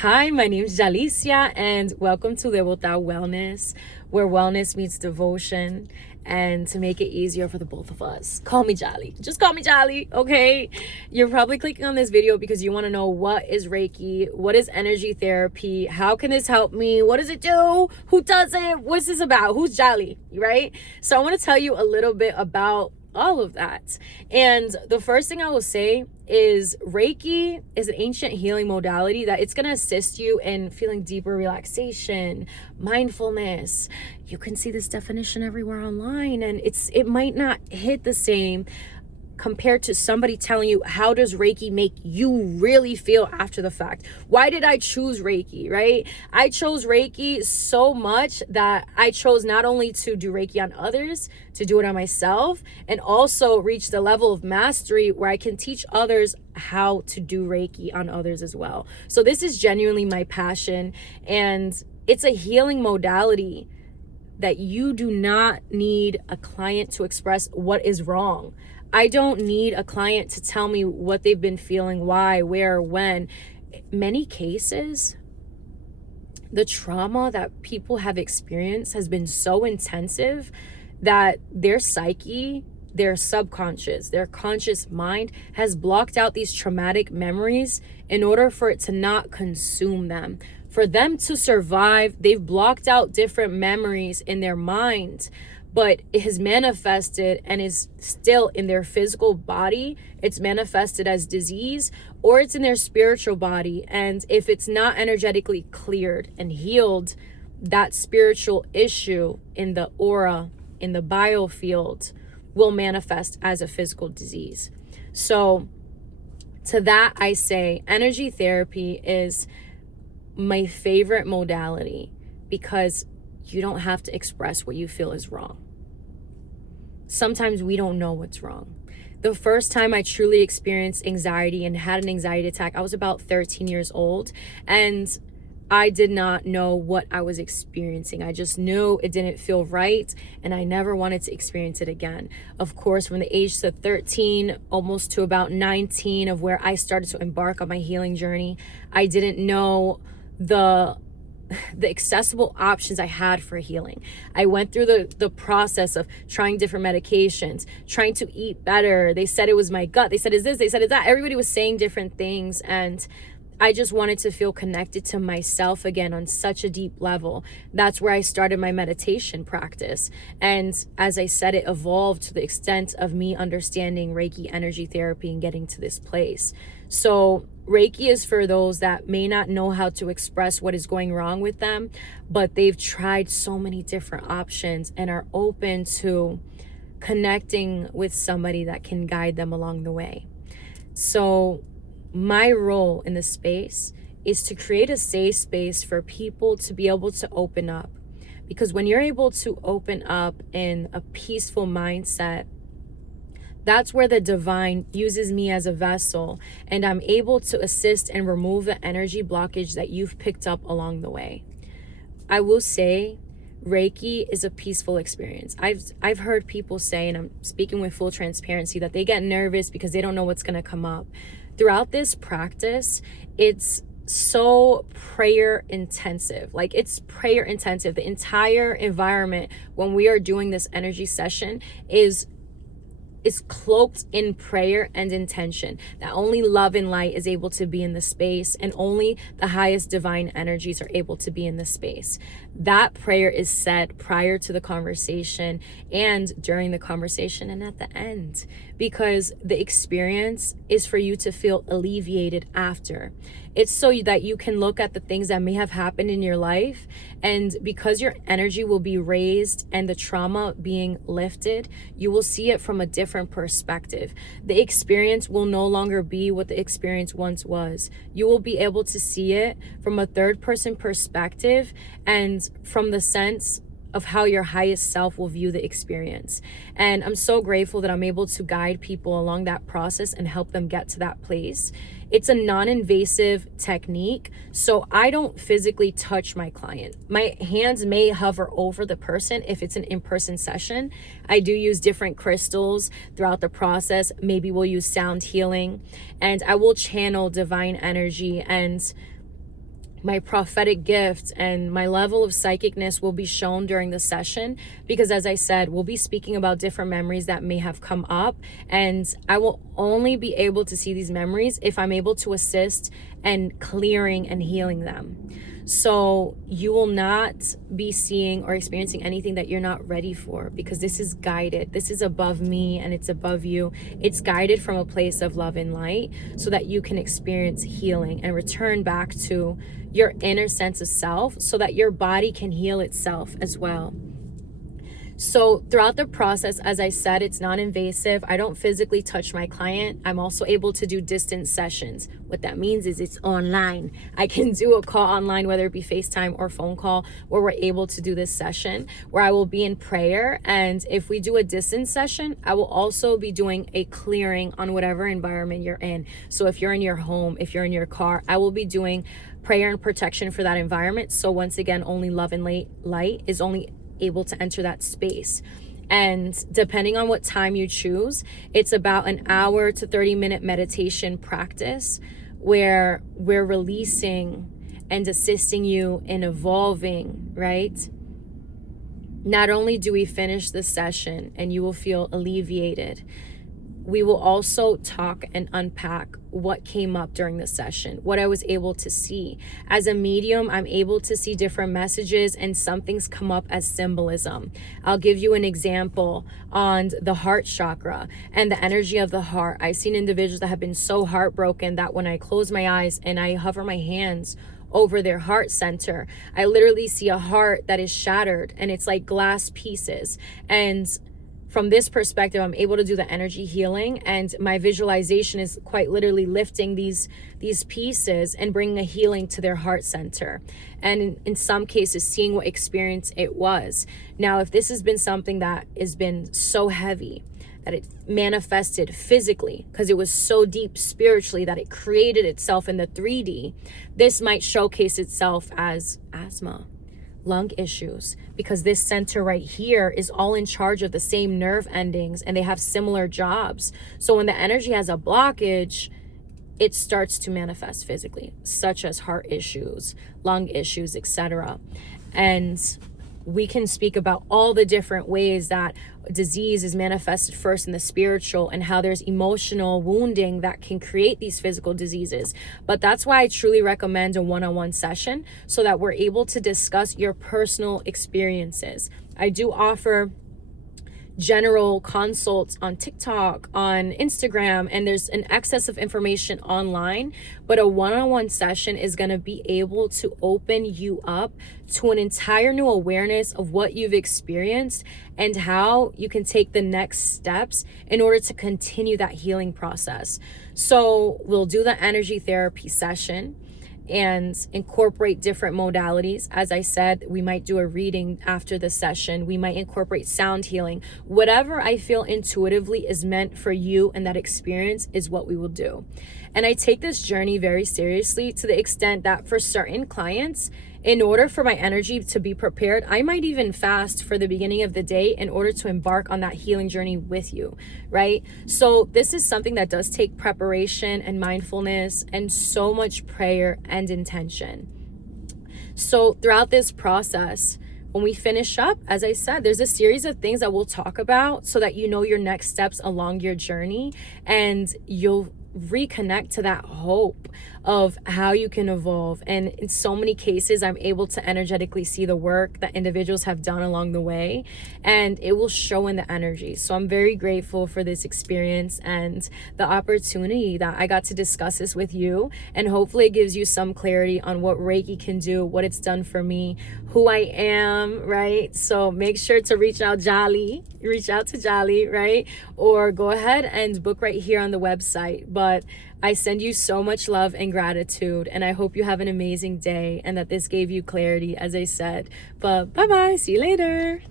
Hi, my name is Jalicia, and welcome to Devota Wellness, where wellness meets devotion. And to make it easier for the both of us, call me Jolly. Just call me Jolly, okay? You're probably clicking on this video because you want to know what is Reiki, what is energy therapy, how can this help me, what does it do, who does it, what's this about, who's Jolly, right? So I want to tell you a little bit about all of that. And the first thing I will say is Reiki is an ancient healing modality that it's going to assist you in feeling deeper relaxation, mindfulness. You can see this definition everywhere online, and it might not hit the same compared to somebody telling you, how does Reiki make you really feel after the fact? Why did I choose Reiki, right? I chose Reiki so much that I chose not only to do Reiki on others, to do it on myself, and also reach the level of mastery where I can teach others how to do Reiki on others as well. So this is genuinely my passion, and it's a healing modality that you do not need a client to express what is wrong. I don't need a client to tell me what they've been feeling, why, where, when. Many cases, the trauma that people have experienced has been so intensive that their psyche, their subconscious, their conscious mind has blocked out these traumatic memories in order for it to not consume them. For them to survive, they've blocked out different memories in their mind, but it has manifested and is still in their physical body. It's manifested as disease, or it's in their spiritual body. And if it's not energetically cleared and healed, that spiritual issue in the aura, in the biofield, will manifest as a physical disease. So to that, I say energy therapy is my favorite modality because you don't have to express what you feel is wrong. Sometimes we don't know what's wrong. The first time I truly experienced anxiety and had an anxiety attack, I was about 13 years old, and I did not know what I was experiencing. I just knew it didn't feel right, and I never wanted to experience it again. Of course, from the age of 13, almost to about 19, of where I started to embark on my healing journey, I didn't know the accessible options I had for healing. I went through the process of trying different medications, trying to eat better. They said it was my gut. They said it's this, they said it's that. Everybody was saying different things, and I just wanted to feel connected to myself again on such a deep level. That's where I started my meditation practice. And as I said, it evolved to the extent of me understanding Reiki energy therapy and getting to this place. So Reiki is for those that may not know how to express what is going wrong with them, but they've tried so many different options and are open to connecting with somebody that can guide them along the way. So my role in the space is to create a safe space for people to be able to open up. Because when you're able to open up in a peaceful mindset, that's where the divine uses me as a vessel, and I'm able to assist and remove the energy blockage that you've picked up along the way. I will say Reiki is a peaceful experience. I've heard people say, and I'm speaking with full transparency, that they get nervous because they don't know what's going to come up. Throughout this practice, it's so prayer intensive. Like, it's prayer intensive. The entire environment when we are doing this energy session is cloaked in prayer and intention, that only love and light is able to be in the space, and only the highest divine energies are able to be in the space. That prayer is said prior to the conversation and during the conversation and at the end, because the experience is for you to feel alleviated after. It's so that you can look at the things that may have happened in your life, and because your energy will be raised and the trauma being lifted, you will see it from a different perspective. The experience will no longer be what the experience once was. You will be able to see it from a third person perspective and from the sense of how your highest self will view the experience. And I'm so grateful that I'm able to guide people along that process and help them get to that place. It's a non-invasive technique, so I don't physically touch my client. My hands may hover over the person if it's an in-person session. I do use different crystals throughout the process. Maybe we'll use sound healing, and I will channel divine energy and my prophetic gift and my level of psychicness will be shown during the session, because as I said, we'll be speaking about different memories that may have come up, and I will only be able to see these memories if I'm able to assist and clearing and healing them. So you will not be seeing or experiencing anything that you're not ready for, because this is guided. This is above me and it's above you. It's guided from a place of love and light so that you can experience healing and return back to your inner sense of self so that your body can heal itself as well. So throughout the process, as I said, it's non-invasive. I don't physically touch my client. I'm also able to do distance sessions. What that means is it's online. I can do a call online, whether it be FaceTime or phone call, where we're able to do this session, where I will be in prayer. And if we do a distance session, I will also be doing a clearing on whatever environment you're in. So if you're in your home, if you're in your car, I will be doing prayer and protection for that environment. So once again, only love and light is only able to enter that space. And depending on what time you choose, it's about an hour to 30-minute meditation practice where we're releasing and assisting you in evolving, right? Not only do we finish the session and you will feel alleviated, we will also talk and unpack what came up during the session, what I was able to see. As a medium, I'm able to see different messages, and some things come up as symbolism. I'll give you an example on the heart chakra and the energy of the heart. I've seen individuals that have been so heartbroken that when I close my eyes and I hover my hands over their heart center, I literally see a heart that is shattered and it's like glass pieces. And from this perspective, I'm able to do the energy healing, and my visualization is quite literally lifting these pieces and bringing a healing to their heart center. And in some cases, seeing what experience it was. Now, if this has been something that has been so heavy that it manifested physically because it was so deep spiritually that it created itself in the 3D, this might showcase itself as asthma, lung issues, because this center right here is all in charge of the same nerve endings and they have similar jobs. So when the energy has a blockage, it starts to manifest physically, such as heart issues, lung issues, etc. And we can speak about all the different ways that disease is manifested first in the spiritual and how there's emotional wounding that can create these physical diseases. But that's why I truly recommend a one-on-one session so that we're able to discuss your personal experiences. I do offer general consults on TikTok, on Instagram, and there's an excess of information online, but a one-on-one session is going to be able to open you up to an entire new awareness of what you've experienced and how you can take the next steps in order to continue that healing process. So we'll do the energy therapy session and incorporate different modalities. As I said, we might do a reading after the session. We might incorporate sound healing. Whatever I feel intuitively is meant for you and that experience is what we will do. And I take this journey very seriously to the extent that for certain clients, in order for my energy to be prepared, I might even fast for the beginning of the day in order to embark on that healing journey with you, right? So this is something that does take preparation and mindfulness and so much prayer and intention. So throughout this process, when we finish up, as I said, there's a series of things that we'll talk about so that you know your next steps along your journey and you'll reconnect to that hope of how you can evolve. And in so many cases, I'm able to energetically see the work that individuals have done along the way, and it will show in the energy. So I'm very grateful for this experience and the opportunity that I got to discuss this with you. And hopefully it gives you some clarity on what Reiki can do, what it's done for me, who I am, right? So make sure to reach out to Jali, right? Or go ahead and book right here on the website. But I send you so much love and gratitude, and I hope you have an amazing day and that this gave you clarity, as I said. But bye-bye. See you later.